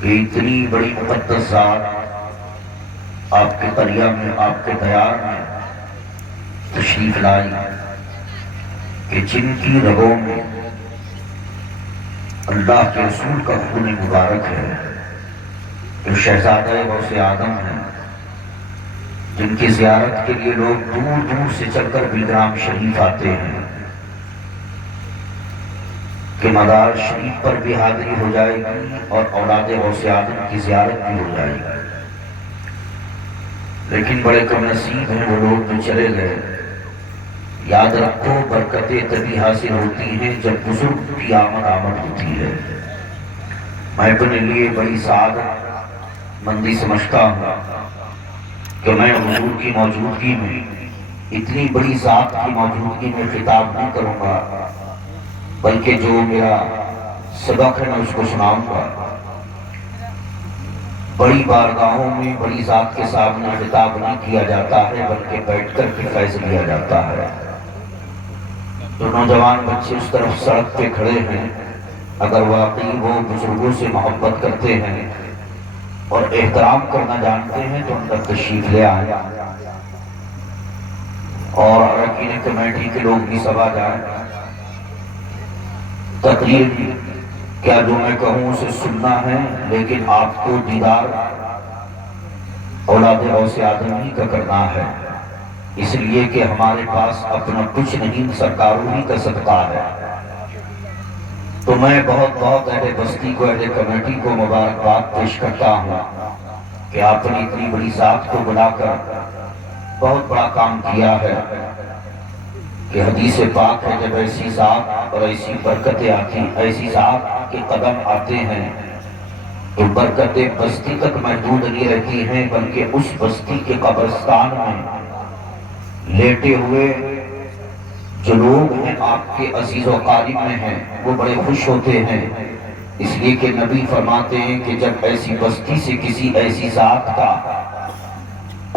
کہ اتنی بڑی مقدس ذات آپ کے قریہ میں، آپ کے دیار میں تشریف لائی کہ جن کی رگوں میں اللہ کے رسول کا خون مبارک ہے، جو شہزادہ غوث آدم ہیں، جن کی زیارت کے لیے لوگ دور دور سے چل کر بلگرام شریف آتے ہیں کہ مدار شریف پر بھی حاضری ہو جائے گی اور اولاد غوث آدم کی زیارت بھی ہو جائے گی۔ لیکن بڑے کم نصیب ہیں وہ لوگ جو چلے گئے۔ یاد رکھو برکتیں تبھی حاصل ہوتی ہیں جب بزرگ کی آمد ہوتی ہے۔ میں اپنے لیے بڑی سعادت مندی سمجھتا ہوں کہ میں حضور کی موجودگی میں، اتنی بڑی ذات کی موجودگی میں خطاب نہیں کروں گا، بلکہ جو میرا سبق ہے میں اس کو سناؤں گا۔ بڑی بارگاہوں میں بڑی ذات کے سامنے خطاب نہیں کیا جاتا ہے، بلکہ بیٹھ کر کے فیض لیا جاتا ہے۔ تو نوجوان بچے اس طرف سڑک پہ کھڑے ہیں، اگر واقعی وہ بزرگوں سے محبت کرتے ہیں اور احترام کرنا جانتے ہیں تو اندر تشریف لے آئیں، اور اراکین کمیٹی کے لوگ بھی سب آ جائیں۔ تقریر کیا جو میں کہوں اسے سننا ہے، لیکن آپ کو دیدار اولاد غوث آدم ہی کا کرنا ہے، اس لیے کہ ہمارے پاس اپنا کچھ نہیں، سرکاروں ہی کا صدقہ ہے۔ تو میں بہت بہت اہل بستی کو، اہل کمیٹی کو مبارکباد پیش کرتا ہوں کہ آپ نے اتنی بڑی ذات کو بلا کر بہت بڑا کام کیا ہے، کہ حدیث پاک ہے جب ایسی ذات اور ایسی برکتیں آتی، ایسی ذات کے قدم آتے ہیں تو برکتیں بستی تک محدود نہیں رہتی ہیں، بلکہ اس بستی کے قبرستان میں لیٹے ہوئے جو لوگ ہیں آپ کے عزیز و قریب میں ہیں وہ بڑے خوش ہوتے ہیں، اس لیے کہ نبی فرماتے ہیں کہ جب ایسی بستی سے کسی ایسی ذات کا،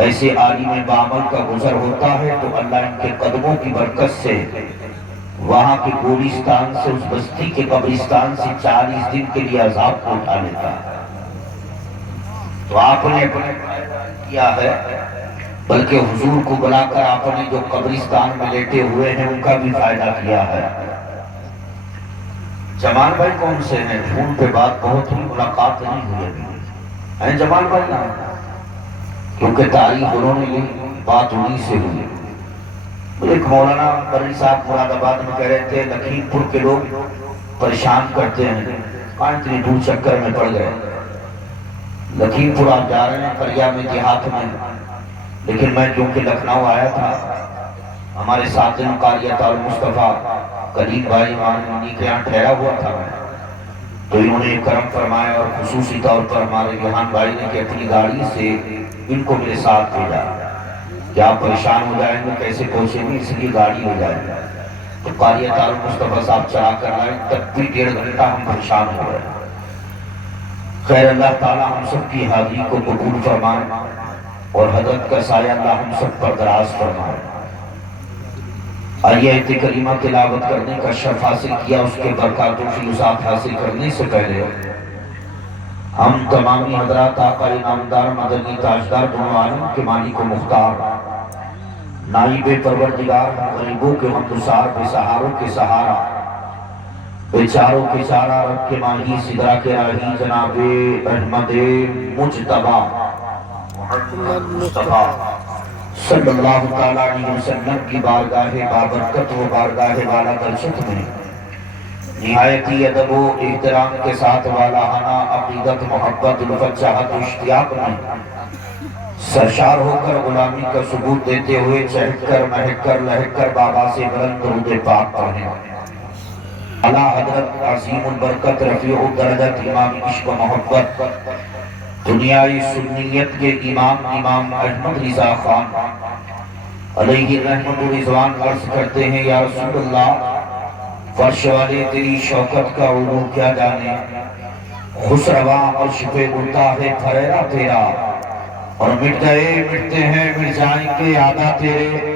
ایسے عالم بامل کا گزر ہوتا ہے تو اللہ ان کے قدموں کی برکت سے وہاں کے گورستان سے، اس بستی کے قبرستان سے 40 دن کے لیے عذاب کو اٹھا لیتا ہے۔ تو آپ نے کیا ہے، بلکہ حضور کو بلا کر آپ نے جو قبرستان میں لیٹے ہوئے ہیں ان کا بھی فائدہ کیا ہے۔ جمال بھائی کون سے ہیں؟ فون پہ بات بہت ہی، ملاقات نہیں ہوئی ابھی ہیں جمال بھائی نام، کیونکہ تاریخ انہوں نے لی، بات انہی سے ہوئی۔ ایک مولانا بری صاحب مراد آباد میں کہہ رہے تھے لکھیم پور کے لوگ پریشان کرتے ہیں، کہاں اتنی دور چکر میں پڑ گئے۔ لکھیم پور آپ جا رہے ہیں پریا میں دیہات میں، لیکن میں کیونکہ لکھنؤ آیا تھا، ہمارے ساتھ قاریت المصطفیٰ کلیم بھائی انہی کے یہاں ٹھہرا ہوا تھا میں، تو انہوں نے کرم فرمایا اور خصوصی طور پر ہمارے یہان بھائی نے کہ اپنی گاڑی سے ان کو میرے ساتھ بھیجا کہ آپ پریشان ہو جائیں گے کیسے پہنچیں گے، اس لیے گاڑی ہو جائے گا۔ تو قاریت المصطفیٰ صاحب چلا کر آئے، تب بھی 1.5 گھنٹہ ہم پریشان ہو رہے ہیں۔ خیر اللہ تعالی ہم سب کی حاضری کو قبول فرمائے اور حضرت کا سایہ اللہ ہم سب پر دراز فرمائے۔ آیت کریمہ تلاوت کرنے کا شرف حاصل کیا، اس کے برکات و فیوزات حاصل کرنے سے پہلے ہم تمامی حضرات آقا نامدار مدنی تاجدار دونوں عالم کے مالک و مختار، نائب پروردگار، غریبوں کے ہمدسار، بے سہاروں کے سہارا، بیچاروں کے چارہ، رب کے ماہی، سدرہ کے راہی، جناب احمد مجتبیٰ محمد مصطفیٰ صلی اللہ تعالیٰ علیہ وسلم کی بارگاہ بابرکت و بارگاہ والا درشت میں نہایتی ادب و احترام کے ساتھ والہانہ عقیدت، محبت، الفت، چاہت و اشتیاق میں سرشار ہو کر غلامی کا ثبوت دیتے ہوئے چہک کر، مہک کر، لہک کر بابا سے بلند درود پاک پڑھیں۔ اعلیٰ حضرت عظیم البرکت رفیع الدرجت امام عشق و محبت دنیای سنیت کے امام احمد رضا خان علیہ رحمت و رضوان عرض کرتے ہیں یا رسول اللہ، فرش والے تیری شوکت کا علو کیا جانے، خسرواں عرش پہ اڑتا ہے پھریرا تیرا، اور مٹ گئے مٹتے ہیں مٹ جائیں گے یاداں تیرے۔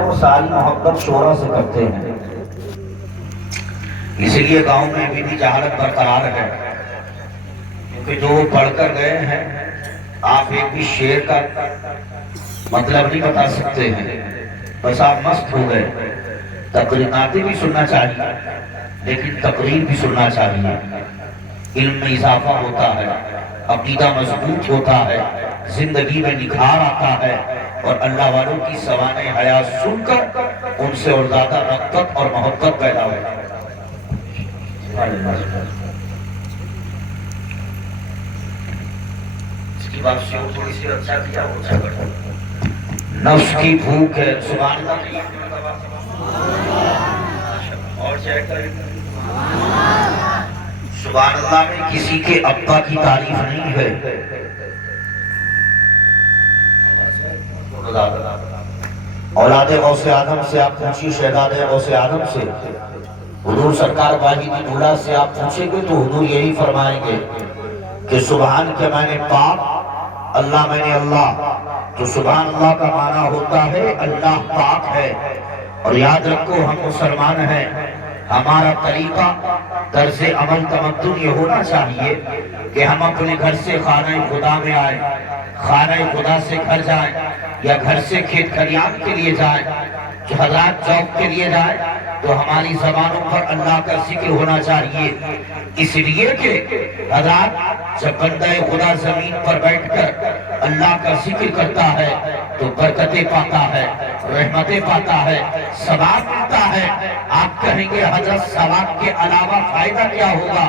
وہ ساری محبت شورا سے کرتے ہیں، اس لیے گاؤں میں بھی جہالت برقرار ہے، کیونکہ جو وہ پڑھ کر گئے ہیں آپ ایک بھی شعر کا مطلب نہیں بتا سکتے ہیں، بس آپ مست ہو گئے۔ تقریرات بھی سننا چاہیے لیکن تقریر بھی سننا چاہیے، علم میں اضافہ ہوتا ہے، عقیدہ مضبوط ہوتا ہے، زندگی میں نکھار آتا ہے، اور اللہ والوں کی سوانح حیات سن کر ان سے اور زیادہ رغبت اور محبت پیدا ہوتا ہے۔ اس کی بات سے تھوڑی سی اچھا کیا ہو سکتا، نفس کی بھوک ہے، سبحان اللہ نہیں اور چیک کریں، سبحان اللہ میں کسی کے ابا کی تعریف نہیں ہے۔ اولاد غوث اعظم سے آپ پوچھیے، شہزاد غوث اعظم سے، حضور سرکار باجی کی دھولا سے آپ پوچھیں گے تو حضور یہی فرمائیں گے کہ سبحان کے معنی پاک، اللہ میں نے اللہ، تو سبحان اللہ کا معنی ہوتا ہے اللہ پاک ہے۔ اور یاد رکھو ہم مسلمان ہیں، ہمارا طریقہ طرز عمل تمدن یہ ہونا چاہیے کہ ہم اپنے گھر سے خانہ خدا میں آئیں، خانہ خدا سے گھر جائیں، یا گھر سے کھیت کھلیان کے لیے جائیں، حضرات چوک کے لیے جائیں، تو ہماری زبانوں پر اللہ کا ذکر ہونا چاہیے، اس لیے کہ حضرات جب بندہ خدا زمین پر بیٹھ کر اللہ کا ذکر کرتا ہے تو برکتیں پاتا ہے، رحمتیں پاتا ہے، ثواب ملتا ہے۔ آپ کہیں گے حضرت ثواب کے علاوہ فائدہ کیا ہوگا؟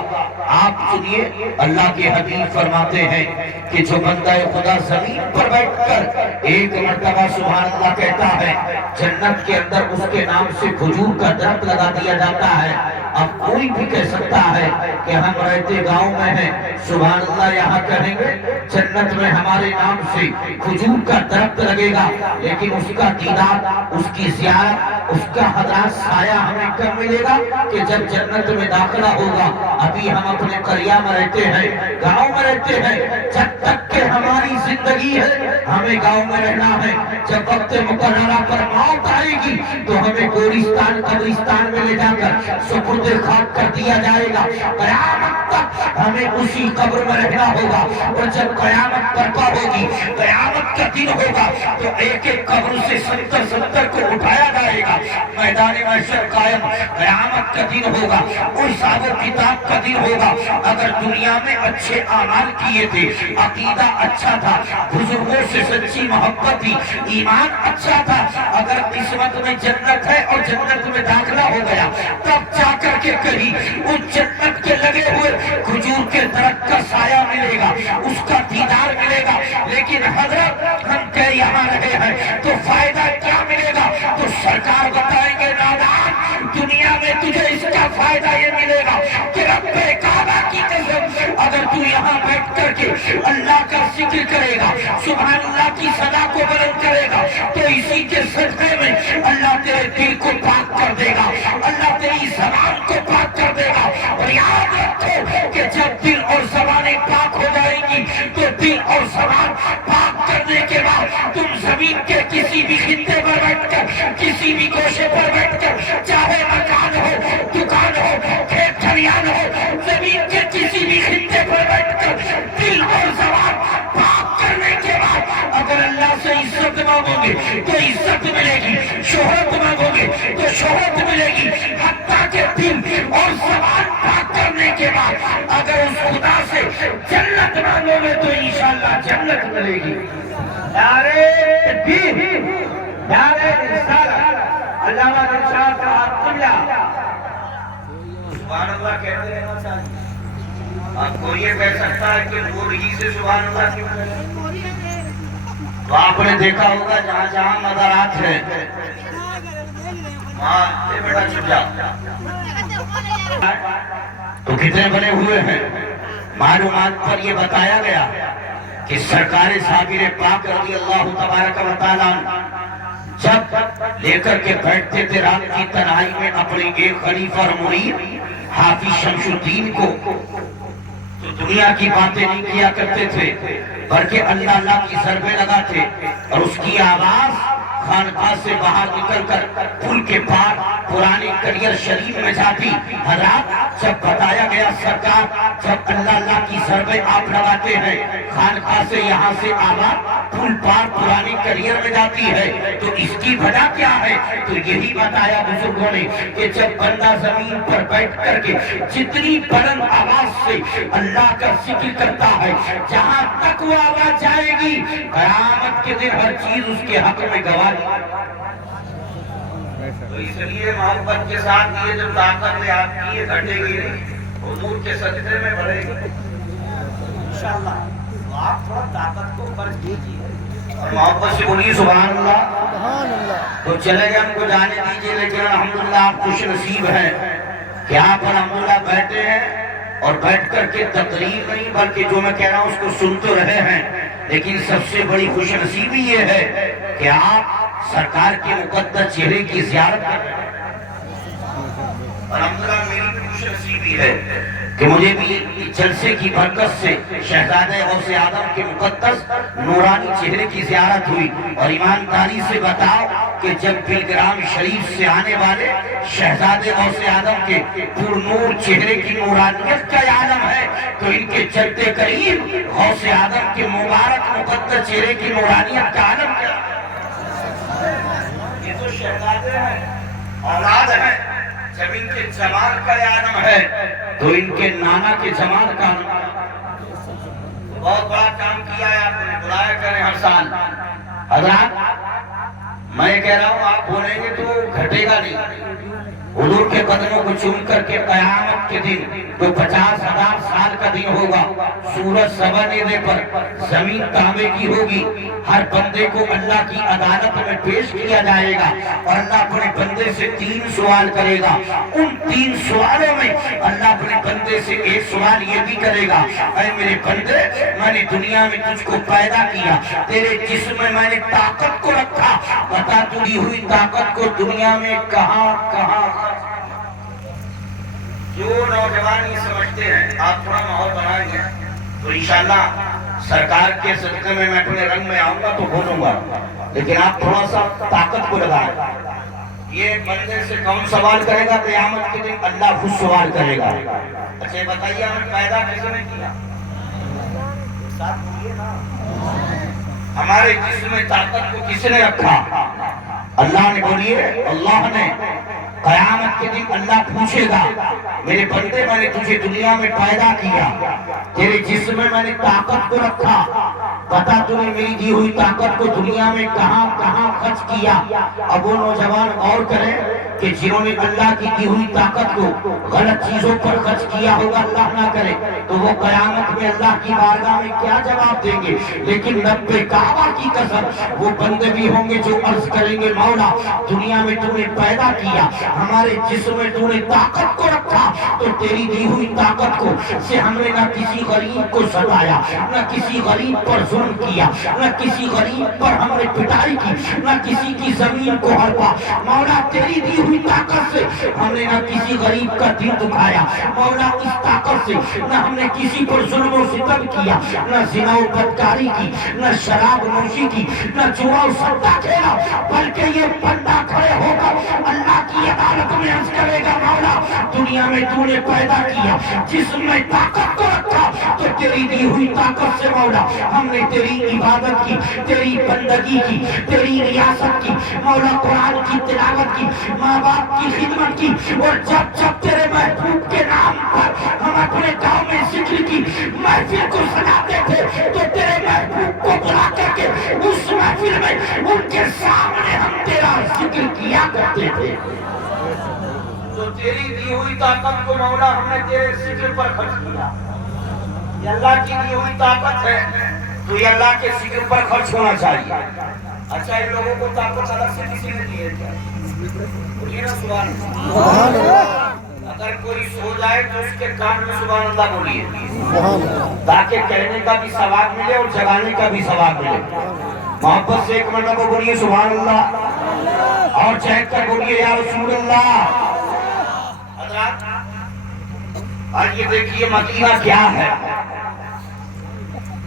آپ سنیے، اللہ کے حبیب فرماتے ہیں کہ جو بندہ خدا زمین پر بیٹھ کر ایک مرتبہ سبحان اللہ کہتا ہے، جنت کے اندر اس کے نام سے کھجور کا درخت لگا دیا جاتا ہے۔ اب کوئی بھی کہہ سکتا ہے کہ ہم رہتے گاؤں میں ہیں، سبحان اللہ یہاں کہیں گے جنت میں ہمارے نام سے کھجور کا درخت لگے گا، لیکن اس کا دیدار، اس کی زیارت، اس کا حضرات سایہ ہمیں کب ملے گا؟ کہ جب جنت میں داخلہ ہوگا۔ ابھی ہم اپنے قریہ میں رہتے ہیں، گاؤں میں رہتے ہیں، جب تک کہ ہماری زندگی ہے ہمیں گاؤں میں رہنا ہے، جب وقت مقررہ پر موت آئے گی تو ہمیں گورستان قبرستان میں لے جا کر سپرد خاک کر دیا جائے گا، قیامت تک ہمیں اسی قبر میں رہنا ہوگا۔ اور جب قیامت برپا ہوگی، قیامت کا دن ہوگا، تو ایک ایک قبر سے 70 کو اٹھایا جائے گا، میدان محشر قائم، قیامت کا دن ہوگا، اور حساب و کتاب کا دن ہوگا۔ اگر دنیا میں اچھے اعمال کیے تھے، عقیدہ اچھا تھا، بزرگوں سے سچی محبت تھی، ایمان اچھا تھا، اگر قسمت میں جنت ہے اور جنت میں داخلہ ہو گیا، تب جا کر کے کہیں اس جنت کے لگے ہوئے کھجور کے درخت کا سایہ ملے گا، اس کا دیدار ملے گا۔ لیکن حضرت ہم کہ یہاں رہے ہیں تو فائدہ کیا ملے گا؟ تو سرکار بتائیں گے نادان، دنیا میں تجھے اس کا فائدہ یہ ملے گا کہ رب کعبہ کی قسم، اگر تو یہاں بیٹھ کر کے اللہ کا ذکر کرے گا، سبحان اللہ کی صدا کو بلند کرے گا، تو اسی کے صدقے میں اللہ تیرے دل کو پاک کر دے گا، اللہ تیری زبان کو پاک کر دے گا۔ اور یاد رکھو کہ جب دل اور زبانیں پاک ہو جائیں گی تو دل اور زبان پاک کرنے کے بعد تم زمین کے کسی بھی خطے پر بیٹھ کر، کسی بھی گوشے پر بیٹھ کر، چاہے مکان ہو، دکان ہو، کھیت کھلیان ہو، زمین کے کسی بھی خطے پر بیٹھ کر دل اور زبان پاک کرنے کے بعد اگر اللہ سے عزت مانگو گے تو عزت ملے گی، شہرت مانگو گے تو شہرت ملے گی، حتیٰ کہ دل اور زبان پاک کرنے کے بعد اگر اس خدا سے جنت مانگو گے تو انشاءاللہ جنت ملے گی۔ نعرہ تکبیر، نعرہ رسالت، علامہ ارشاد صاحب قبلہ، سبحان اللہ کہتے رہنا چاہیے۔ اب کوئی یہ کہہ سکتا ہے کہ نور ہی سے سبحان اللہ کیوں کہتے ہیں؟ تو آپ نے دیکھا ہوگا جہاں جہاں مزارات ہیں، وہاں بیٹا چھپ جا، تو کتنے بنے ہوئے ہیں؟ معلومات پر یہ بتایا گیا کہ سرکار صابر پاک رضی اللہ تبارک و تعالیٰ جب لے کر کے بیٹھتے تھے رات کی تنہائی میں اپنے ایک خلیفہ اور مرید حافظ شمس الدین کو، تو دنیا کی باتیں نہیں کیا کرتے تھے بلکہ اللہ اللہ کی ضربیں لگاتے، اور اس کی آواز خانقاہ سے باہر نکل کر پل کے پار پرانی کڑیر شریف میں جاتی. حضرات جب بتایا گیا سرکار جب اللہ کی ضربیں آپ لگاتے ہیں خانقاہ سے یہاں سے آباد پل پار پرانی کڑیر میں جاتی ہے تو اس کی وجہ کیا ہے؟ تو یہی بتایا بزرگوں نے کہ جب بندہ زمین پر بیٹھ کر کے جتنی بلند آواز سے اللہ کا ذکر کرتا ہے جہاں تک وہ آواز جائے گی قیامت کے دن ہر چیز اس کے حق میں گواہ دی. تو اس لیے محبت کے ساتھ یہ جو طاقت ہے آپ کی یہ گھٹے گی نہیں، حضور کے صدقے میں بڑھے گی انشاءاللہ. تو آپ تھوڑا طاقت کو فرض کیجیے اور محبت سے بولیے سبحان اللہ. تو چلے گئے ہم کو جانے دیجیے لیکن الحمدللہ آپ خوش نصیب ہیں کہ آپ الحمدللہ بیٹھے ہیں اور بیٹھ کر کے تقریر نہیں بلکہ جو میں کہہ رہا ہوں اس کو سن تو رہے ہیں. لیکن سب سے بڑی خوش نصیبی یہ ہے کہ آپ سرکار کے مقدس چہرے کی زیارت کر رہے ہیں. الحمدللہ میری بھی خوش نصیبی ہے کہ مجھے بھی جلسے کی برکت سے شہزادہ غوث اعظم کے مقدس نورانی چہرے کی زیارت ہوئی. اور ایمانداری سے بتاؤ کہ جب پلگرام شریف سے آنے والے شہزادہ غوث اعظم کے پر نور چہرے کی نورانیت کا عالم ہے تو ان کے جد کریم غوث اعظم کے مبارک مقدس چہرے کی نورانیت کا عالم کیا ہے؟ یہ تو شہزادے ہیں، اولاد ہیں. جب ان کے جمال کا عالم ہے تو ان کے نانا کے جمال کا عالم ہے. بہت بڑا کام کیا ہے آپ نے، بلایا کریں ہر سال. حضرات میں کہہ رہا ہوں آپ بولیں گے تو گھٹے گا نہیں. حضور کے قدموں کو چوم کر کے قیامت کے دن تو 50,000 سال کا دن ہوگا. سورج سوا نینے پر زمین تانبے کی ہوگی. ہر بندے کو اللہ کی عدالت میں پیش کیا جائے گا اور اللہ اپنے بندے سے 3 سوال کرے گا. ان 3 سوالوں میں اللہ اپنے بندے سے ایک سوال یہ بھی کرے گا اے میرے بندے میں نے دنیا میں تجھ کو پیدا کیا، تیرے جسم میں نے طاقت کو رکھا، بتا تو دی ہوئی طاقت کو دنیا میں کہاں جو نوجوان یہ سمجھتے ہیں آپ تھوڑا ماحول بنائیں گے تو انشاءاللہ سرکار کے صدقے میں اپنے رنگ میں آؤں گا تو بولوں گا. لیکن آپ تھوڑا سا طاقت کو لگائیں. یہ بندے سے کون سوال کرے گا قیامت کے دن؟ اللہ خود سوال کرے گا. اچھا بتائیے ہمیں پیدا کس نے کیا؟ ساتھ بولیے نا. ہمارے جسم میں طاقت کو کس نے رکھا؟ اللہ نے. بولیے اللہ نے. قیامت کے دن اللہ پوچھے گا میرے بندے میں نے تجھے دنیا میں پیدا کیا، تیرے جسم میں نے طاقت کو رکھا، بتا تو نے میری دی ہوئی طاقت کو دنیا میں کہاں خرچ کیا؟ اب وہ نوجوان غور کریں کہ جنہوں نے اللہ کی دی ہوئی طاقت کو غلط چیزوں پر خرچ کیا ہوگا اللہ نہ کرے تو وہ قیامت میں اللہ کی بارگاہ میں کیا جواب دیں گے؟ لیکن رب کعبہ کی قسم وہ بندے بھی ہوں گے جو عرض کریں گے مولا دنیا میں تو نے پیدا کیا، ہمارے جسم میں تو نے طاقت کو رکھا تو تیری دی ہوئی طاقت کو سے ہم نے نہ کسی غریب کو ستایا، نہ کسی غریب پر ظلم کیا، نہ کسی غریب پر ہم نے پٹائی کی، نہ کسی کی زمین کو ہڑپا. مولا تیری دی ہوئی طاقت سے ہم نے نہ کسی غریب کا دل دکھایا. مولا اس طاقت سے نہ ہم نے کسی پر ظلم و ستم کیا، نہ زنا و بدکاری کی، نہ شراب نوشی کی، نہ جوا و سٹا کھیلا، بلکہ یہ بندہ کھڑے ہو کر اللہ کی عدالت میں عرض کرے گا مولا دنیا میں تو نے پیدا کیا، جسم میں طاقت کو رکھا تو تیری دی ہوئی طاقت سے مولا ہم نے تیری عبادت کی، تیری بندگی کی، تیری ریاست کی، مولا قرآن کی تلاوت کی، ماں باپ کی خدمت کی، اور جب جب تیرے محبوب کے نام پر ہم اپنے گاؤں میں ذکر کی محفل کو سجاتے تھے تو تیرے محبوب کو بلا کر کے اس محفل میں ان کے سامنے ہم تیرا ذکر کیا کرتے تھے. تو تیری دی ہوئی طاقت کو مولا ہم نے تیرے ذکر پر خرچ کیا. یہ اللہ کی دی ہوئی طاقت ہے تو یہ اللہ کے ذکر پر خرچ ہونا چاہیے. اچھا ان لوگوں کو طاقت الگ سے کسی نے دی ہے کیا؟ بولیے نا سبحان اللہ. اگر کوئی سو جائے تو اس کے کان میں سبحان اللہ بولیے تاکہ کہنے کا بھی ثواب ملے اور جگانے کا بھی ثواب ملے. محبت سے ایک مرتبہ بولیے سبحان اللہ اور چہک کر بولیے یا رسول اللہ. حضرات آج یہ دیکھیے مدینہ کیا ہے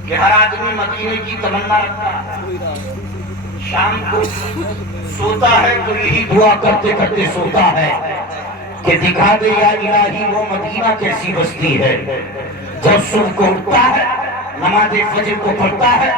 کہ ہر آدمی مدینے کی تمنا رکھتا ہے. شام کو سوتا ہے تو یہی دعا کرتے کرتے سوتا ہے کہ دکھا دے یا الہی وہ مدینہ کیسی بستی ہے۔ جب صبح کو اٹھتا ہے، نماز فجر کو پڑھتا ہے،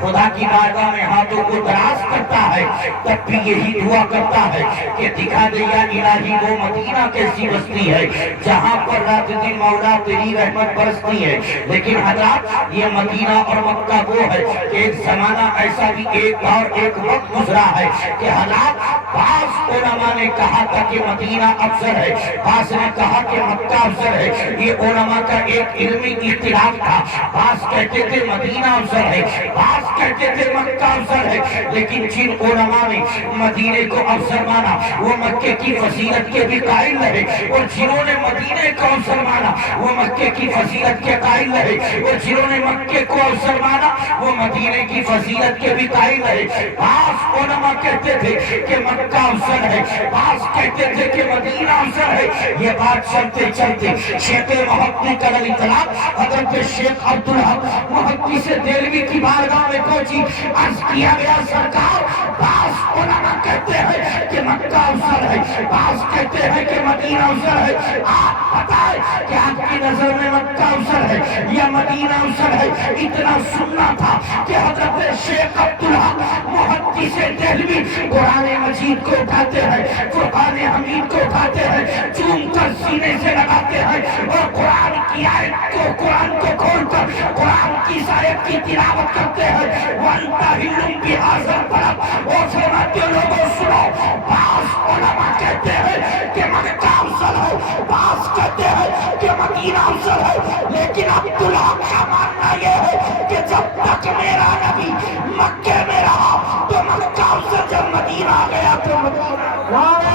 خدا کی بارگاہ میں ہاتھوں کو دراز کرتا ہے، تب بھی یہی دعا کرتا ہے کہ دکھا دے یا الہی وہ مدینہ کیسی بستی ہے جہاں پر رات دن مولا تیری رحمت برستی ہے۔ لیکن حضرات، یہ مدینہ اور مکہ وہ ہے کہ ایک زمانہ ایسا بھی ایک دور ایک وقت گزرا ہے کہ حضرات بعض علماء نے کہا تھا کہ مدینہ افضل ہے، بعض نے کہا کہ مکہ افضل ہے۔ یہ علماء کا ایک علمی اختلاف تھا، بعض کہتے تھے مدینہ افضل ہے، بعض کہتے تھے مکہ افضل ہے۔ لیکن جن علماء نے مدینے کو افضل مانا وہ مکے کی فضیلت کے بھی قائل رہے، اور جنہوں نے مدینے کو افضل مانا وہ مکے کی فضیلت کے قائل رہے، اور جنہوں نے مکے کو افضل مانا وہ مدینے کی فضیلت کے بھی قائل رہے۔ بعض علماء کہتے تھے کہ مکہ افضل ہے، بعض کہتے تھے کہ مدینہ افضل ہے۔ یہ بات چلتے چلتے شیخ محقق الاطلاق حضرت شیخ عبدالحق محدث دہلوی کی بارگاہ میں پہنچی، عرض کیا گیا سرکار بعض علماء کہتے ہیں کہ مکہ افضل ہے، بعض کہتے ہیں کہ مدینہ افضل ہے، آپ بتائیں کہ آپ کی نظر میں مکہ افضل ہے یا مدینہ افضل ہے؟ اتنا سننا تھا کہ حضرت شیخ عبدالحق محدث دہلوی قرآن مجید کو اٹھاتے ہیں، فرقان حمید کو اٹھاتے ہیں، چوم کر سینے سے لگاتے ہیں اور قرآن کی آیت کو کھول کر قرآن کی آیت کی تلاوت کرتے ہیں۔ وَأَنْتَ حِلٌّ بِهَٰذَا الْبَلَدِ، اور فرماتے لوگوں سنو، بعض علماء کہتے ہیں کہ مکہ افضل ہے، بعض کہتے ہیں کہ مدینہ افضل ہے، لیکن عبدالحق کا ماننا یہ ہے کہ جب تک میرا نبی مکے میں رہا تو مکہ افضل، جب مدینہ آ گیا تو مدینہ۔ نعرہ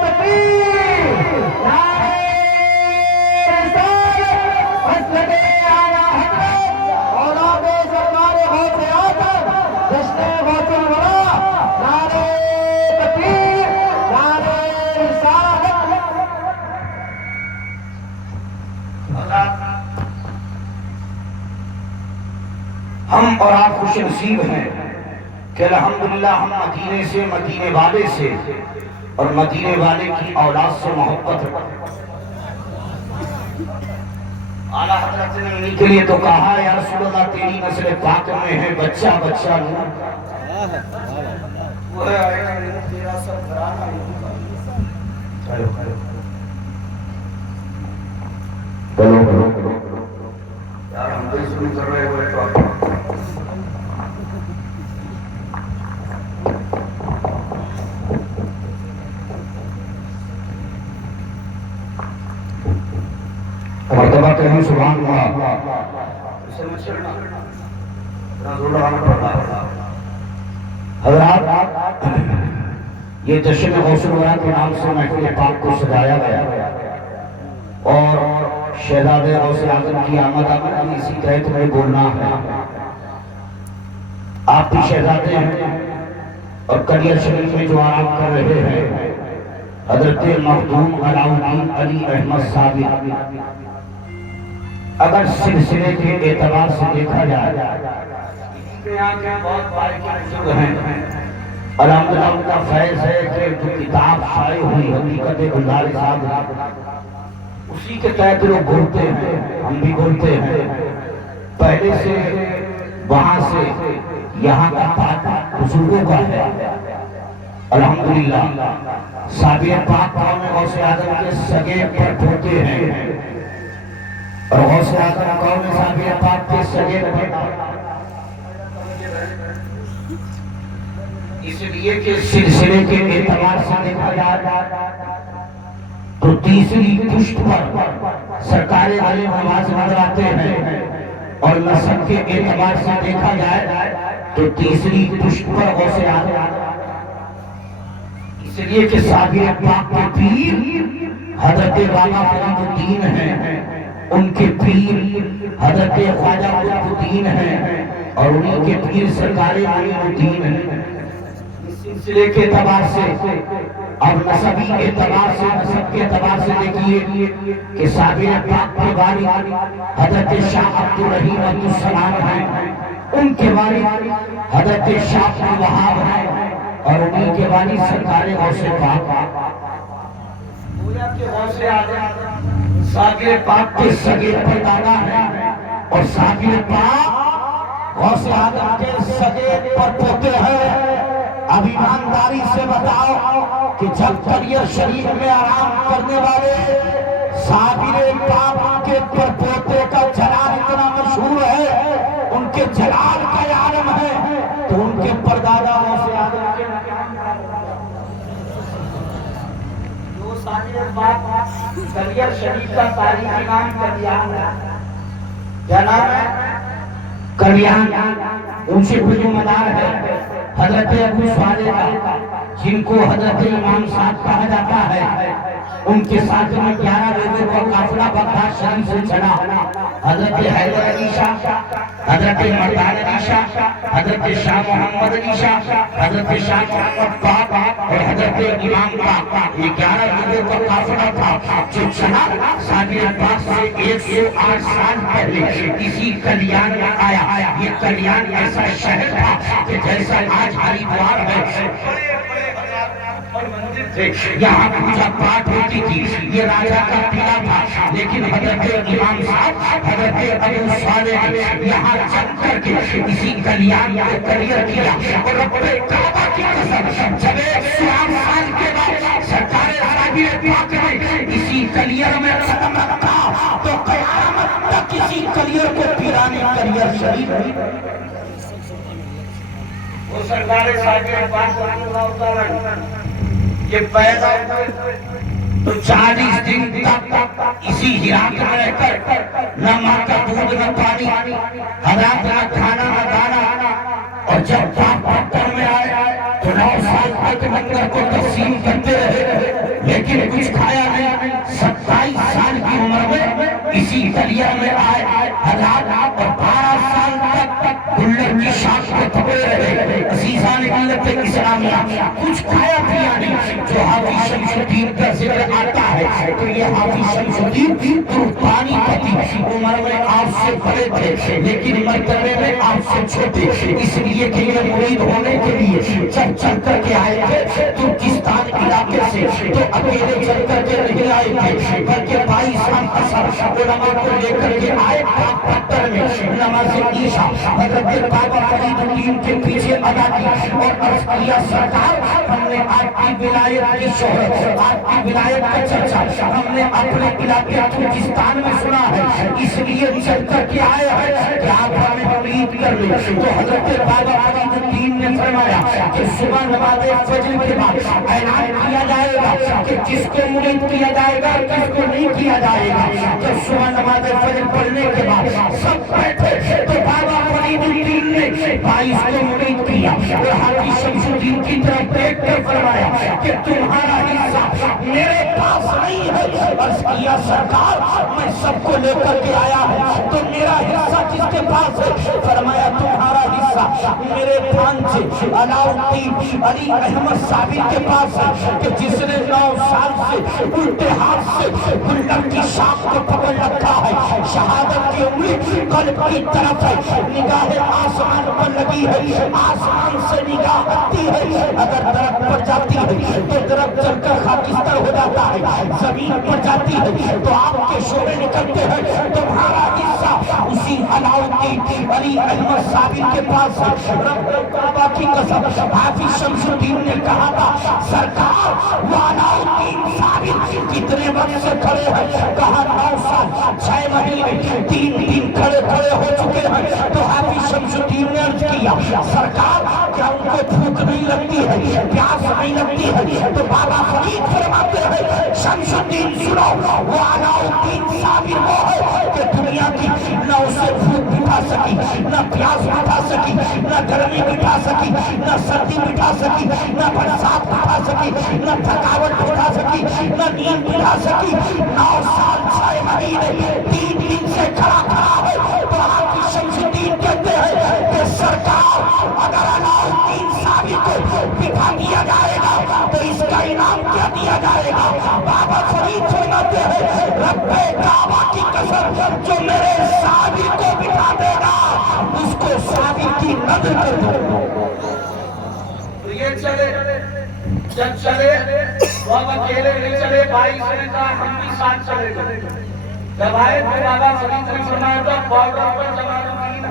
تکبیر، نعرہ رسالت، مسجد اعلیٰ حضرت اولاد سرکار غوث اعظم جشن غوث الورا، نعرہ تکبیر، نعرہ رسالت۔ ہم اور آپ خوش نصیب ہیں کہ الحمدللہ ہم مدینے سے، مدینے والے سے اور مدینے والے کی اولاد سے محبت رکھتے ہیں۔ اعلیٰ حضرت نے انہی کے لیے تو کہا یا رسول اللہ تیری نسل پاک میں ہے بچہ بچہ نور، وہ ہے تیرا سب گھرانہ چلو یار ہم تو اس میں کر رہے ہوئے تو مرتبہ کہیں سبحان اللہ، حضرات یہ جشن غوث الورا کے نام سے محفل پاک کو سجایا گیا اور شہزادے غوث اعظم کی آمد اسی تحت میں بولنا ہے۔ آپ بھی شہزادے ہیں اور کلیہ شریف میں جو آرام کر رہے ہیں حضرت مخدوم علاؤالدین علی احمد صابر، اگر سلسلے کے اعتبار سے دیکھا جائے بہت بارے ہیں، الحمدللہ ان کا فیض ہے کہ جو کتاب شائع ہوئی حقیقت گلزار صاحب اسی کے تحت لوگ بولتے ہیں، ہم بھی بولتے ہیں۔ پہلے سے وہاں سے یہاں کا پاک بزرگوں کا ہے، الحمدللہ صابر پاک قوم میں غوث اعظم کے سگے پر پھوٹے ہیں اور غوث اعظم قوم میں صابر پاک کے سگے پر، اس لیے کہ سلسلے کے اعتبار سے دیکھا جائے تو تیسری پشت پر سرکار عالم نواز نظر آتے ہیں اور نسب کے اعتبار سے دیکھا جائے تو تیسری پشت پر غوث اعظم، اس لیے کہ صابر پاک کے پیر حضرت بابا فرید الدین ہیں، ان کے پیر حضرت خواجہ قطب الدین ہیں اور انہی کے پیر سرکار معین الدین ہیں۔ سلسلے کے اعتبار سے اب نسبی اعتبار سے، نسب کے اعتبار سے دیکھیے کہ صابر پاک کے والد حضرت شاہ عبدالرحیم عبدالسلام ہیں ان کے والد حضرت شاہ عبد الوہاب ہیں اور انہیں کے والد سرکار غوث پاک گویا کے غوث اعظم ساگر پاک کے سگے پردادا ہیں اور ساگر پاک غوث اعظم کے سگے پر پوتے ہیں۔ اب ایمانداری سے بتاؤ کہ جب کلیئر شریف میں آرام کرنے والے ساگر پاک کے پر پوتے کا جلال اتنا مشہور ہے، ان کے جلال کا عالم ہے، تو ان کے پردادا غوث اعظم کے جو ساگر پاک کلیئر شریف کا تاریخی نام کلیان ہے، کیا نام ہے؟ کلیان۔ اونچے پہ جو مدار ہے حضرت ابو صالح کا، جن کو حضرت امام صاحب کہا جاتا ہے، ان کے ساتھ میں 11 لوگوں کا قافلہ بغداد شریف سے چلا۔ حضرت حیدر علی شاہ، حضرت مردان علی شاہ، حضرت شاہ محمد علی شاہ، حضرت شاہ محمد پاک اور حضرت امام پاک، یہ 11 لوگوں کا قافلہ تھا جو چلا ساگر پاک سے 108 سال پہلے اسی کلیان میں آیا۔ یہ کلیان ایسا شہر تھا کہ جیسا آج ہریدوار ہے، یہاں پوجا پاٹ ہوتی تھی، یہ راجہ کا قلعہ تھا، لیکن حضرت امام صاحب حضرت ابو صالح یہاں چل کر کے اسی کلیان کو کلیئر کیا اور رب کعبہ کی قسم جب 108 سال کے بعد سرکار ساگر پاک نے اسی کلیئر میں قدم رکھا تو قیامت تک اسی کلیئر کو پیرانی کلیئر شریف وہ سرکار ساگر پاک اللہ تعالیٰ یہ پیدا ہوئے تو 40 دن تک اسی ہراک میں رہ کر نہ ماں کا دودھ نہ پانی، حضرات نہ کھانا نہ دانا، اور جب پاک پتھر میں آئے تو 9 سال تک لنگر کو تقسیم کرتے رہے لیکن کچھ کھایا نہیں۔ 27 سال کی عمر میں اسی کلیئر میں آئے حضرات اور 12 سال تک گلر کی شاخ کو پکڑے رہے۔ عزیزان ملت اسلامیہ کچھ کھایا پیا نہیں۔ جو حافظ شمس الدین کا ذکر آتا ہے تو یہ حافظ شمس الدین ترکمانی پتی عمر میں آپ سے بڑے تھے لیکن مرتبے میں آپ سے چھوٹے، اس لیے کہ یہ مرید ہونے کے لیے جب چل کر کے آئے تھے ترکستان علاقے سے تو اکیلے چل کر کے نہیں آئے تھے بلکہ 22 ہم علماء کو لے کر کے آئے پاک پتھر میں نماز عشاء حضرت بابا فرید الدین کے پیچھے ادا کی اور عرض کیا سرکار ہم نے آپ کی ولایت کی شہرت، آپ کی ولایت کا چرچا ہم نے اپنے علاقے ترکستان میں سنا ہے، اس لیے چل کر کے آئے ہیں کہ آپ ہمیں مرید کر لیں۔ تو حضرت بابا فرید الدین نے فرمایا کہ صبح نماز فجر کے بعد اعلان کیا جائے گا کہ کس کو مرید کیا جائے گا کس کو نہیں کیا جائے گا۔ جب صبح نماز فجر پڑھنے کے بعد سب بیٹھے تو بابا فرید الدین نے 22 کو مرید کیا اور حافظ شمس الدین کی طرف دیکھ کر فرمایا کہ تمہارا حصہ میرے پاس نہیں ہے۔ عرض کیا سرکار میں سب کو لے کر کے آیا ہوں تو میرا حصہ کس کے پاس ہے؟ فرمایا تمہارا حصہ میرے بھانجے علاؤالدین علی احمد ثابت کے پاس ہے کہ جس نے 9 سال سے الٹے ہاتھ سے گلر کی شاخ کو پکڑ رکھا ہے، شہادت کی انگلی قلب کی طرف ہے، نگاہ آسمان پر لگی ہے، آسمان سے نگاہ ہٹتی ہے، اگر درخت پر جاتی ہے تو درخت جل کر خاکستر ہو جاتا ہے، زمین پر جاتی ہے تو آپ کے شعلے نکلتے ہیں۔ تمہارا حصہ اسی علاؤالدین علی احمد ثابت کے پاس ہے۔ رب کعبہ کی قسم حافظ شمس الدین نے کہا تھا سرکار وہ علاؤالدین ثابت کتنے وقت سے کھڑے ہیں؟ کہا 9 سال 6 مہینے 3 دن کھڑے ہو چکے ہیں۔ تو حافظ شمس الدین نے عرض کیا سرکار کیا ان کو بھوک نہیں لگتی ہے، پیاس نہیں لگتی ہے؟ تو بابا فرید فرماتے ہیں شمس الدین سنو، وہ علاؤالدین ثابت وہ ہے کہ دنیا کی نہ اسے بھوک بٹھا سکی، نہ پیاس بٹھا سکی، نہ گرمی بٹھا سکی، نہ سردی بٹھا سکی، نہ برسات بٹھا سکی، نہ تھکاوٹ بٹھا سکی، نہ نیند بٹھا سکی۔ 9 سال 6 مہینے 3 دن سے کھڑا ہے۔ تو حافظ شمس الدین کہتے ہیں کہ سرکار اگر علاؤالدین ثابت کو بٹھا دیا جائے گا تو اس کا انعام کیا دیا جائے گا؟ بابا فرید فرماتے ہیں رب کعبہ کی قسم جو میرے ثابت کو بٹھا دے گا اس کو صابر کی نظر کر دو. تو یہ چلے جب چلے وہ اب اکیلے نہیں چلے، بھائی سے نے کہا ہم بھی ساتھ چلے گئے. جب آئے تو بابا فرید نے فرمایا تھا پاؤڈر